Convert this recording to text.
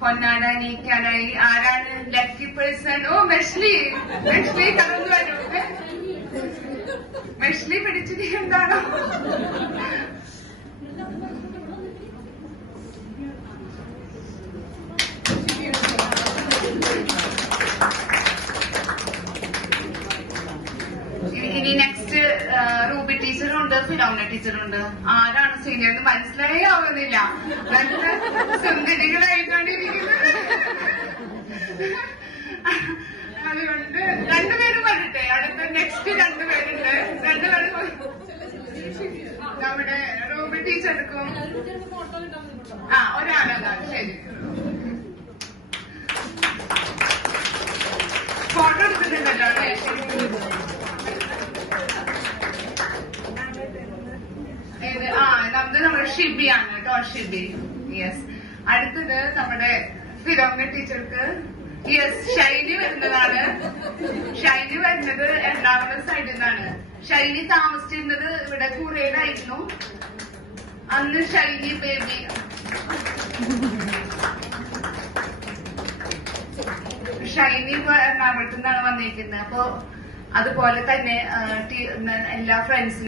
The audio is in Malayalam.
പൊന്നാട അണിയിക്കാനായി ആരാണ് ലക്കി പേഴ്സൺ? ഓ മെഷ്ലി, മെഷ്ലി കടന്നു വരൂ. മെഷ്ലി പിടിച്ചത് എന്താണോ? ഇനി നെക്സ്റ്റ് റൂബി ടീച്ചറുണ്ട്, ഫിലോമിന ടീച്ചറുണ്ട്. ആരാണ് സീനിയർ എന്ന് മനസ്സിലായേ ആവുന്നില്ല. നല്ല സുന്ദരികളായിക്കൊണ്ടിരിക്കുന്നത്. അതുകൊണ്ട് രണ്ടുപേരും വരട്ടെ. അടുത്ത നെക്സ്റ്റ് രണ്ടുപേരുണ്ട്. രണ്ടുപേരും നമ്മുടെ റൂബി ടീച്ചർക്കും ഒരാളെന്താണ്. ശരി, ഫോട്ടോ എടുത്തിട്ടുണ്ടല്ലോ അല്ലേ? നമ്മുടെ ഷിബിയാണ് കേട്ടോ, ഷിബി. യെസ്. അടുത്തത് നമ്മുടെ ഫിലോമിന ടീച്ചർക്ക് യെസ് ഷൈനി വരുന്നതാണ്. ഷൈനി വരുന്നത് എറണാകുളം സൈഡിൽ നിന്നാണ്. ഷൈനി താമസിച്ചിരുന്നത് ഇവിടെ കൂറയിലായിരുന്നു. അന്ന് ഷൈനി ബേബി ഷൈനി ഇപ്പൊ എറണാകുളത്ത് നിന്നാണ് വന്നിരിക്കുന്നത്. അപ്പൊ അതുപോലെ തന്നെ എല്ലാ ഫ്രണ്ട്സിനും